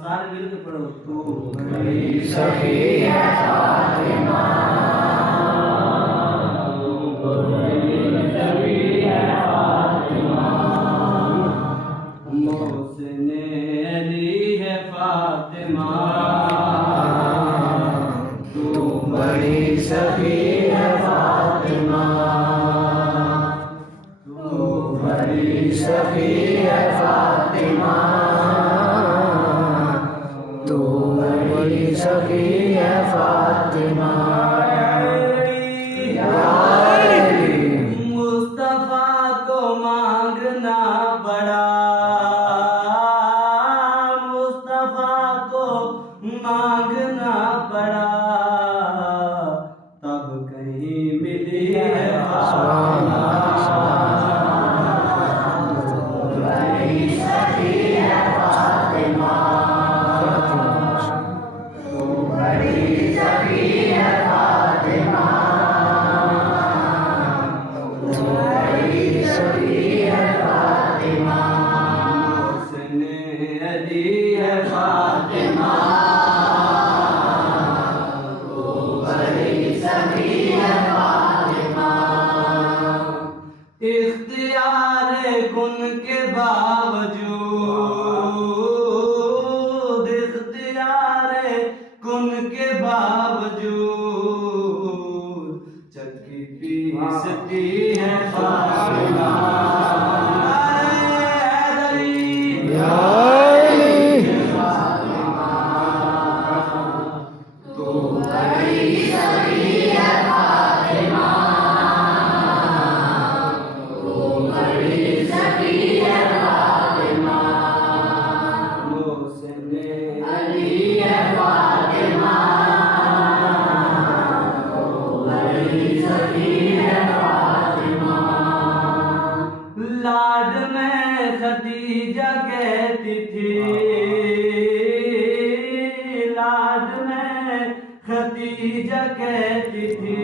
सारे मिल के पढ़ो। तू बड़ी सखी है फातिमा, मोहसिने अली है फातिमा, तू बड़ी सखी है फातिमा, तू बड़ी सखी है फातिमा, तू बड़ी सखी है फातिमा। मुस्तफा को मांगना पड़ा, मुस्तफा को मांगना पड़ा, तब कहीं मिली है फातिमा। बड़ी सखी है फातिमा, तू बड़ी सखी है फातिमा, तू बड़ी सखी है फातिमा, मोहसिने अली है फातिमा, तू बड़ी सखी है फातिमा। इख्तियार कुन के बावजूद, इख्तियार कुन के बावजूद, चक्की पीसती है फातिमा। तू बड़ी सखी है फातिमा, तू बड़ी सखी है फातिमा, मोहसिने अली है फातिमा, तू बड़ी सखी है फातिमा। लाड में खदीजा कहती थी, लाड में खदीजा कहती थी,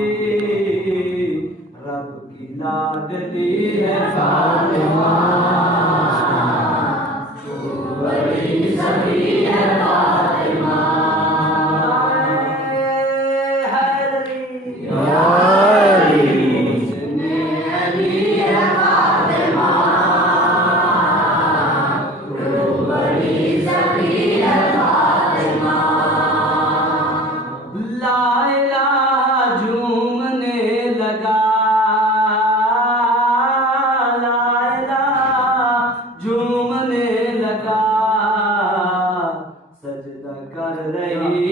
रब की लाडली है फातिमा। तू बड़ी सखी है फातिमा, मोहसिने अली है फातिमा, तू बड़ी सखी है फातिमा। लायला झूमने लगा, लायला झूमने लगा, सजदा कर रही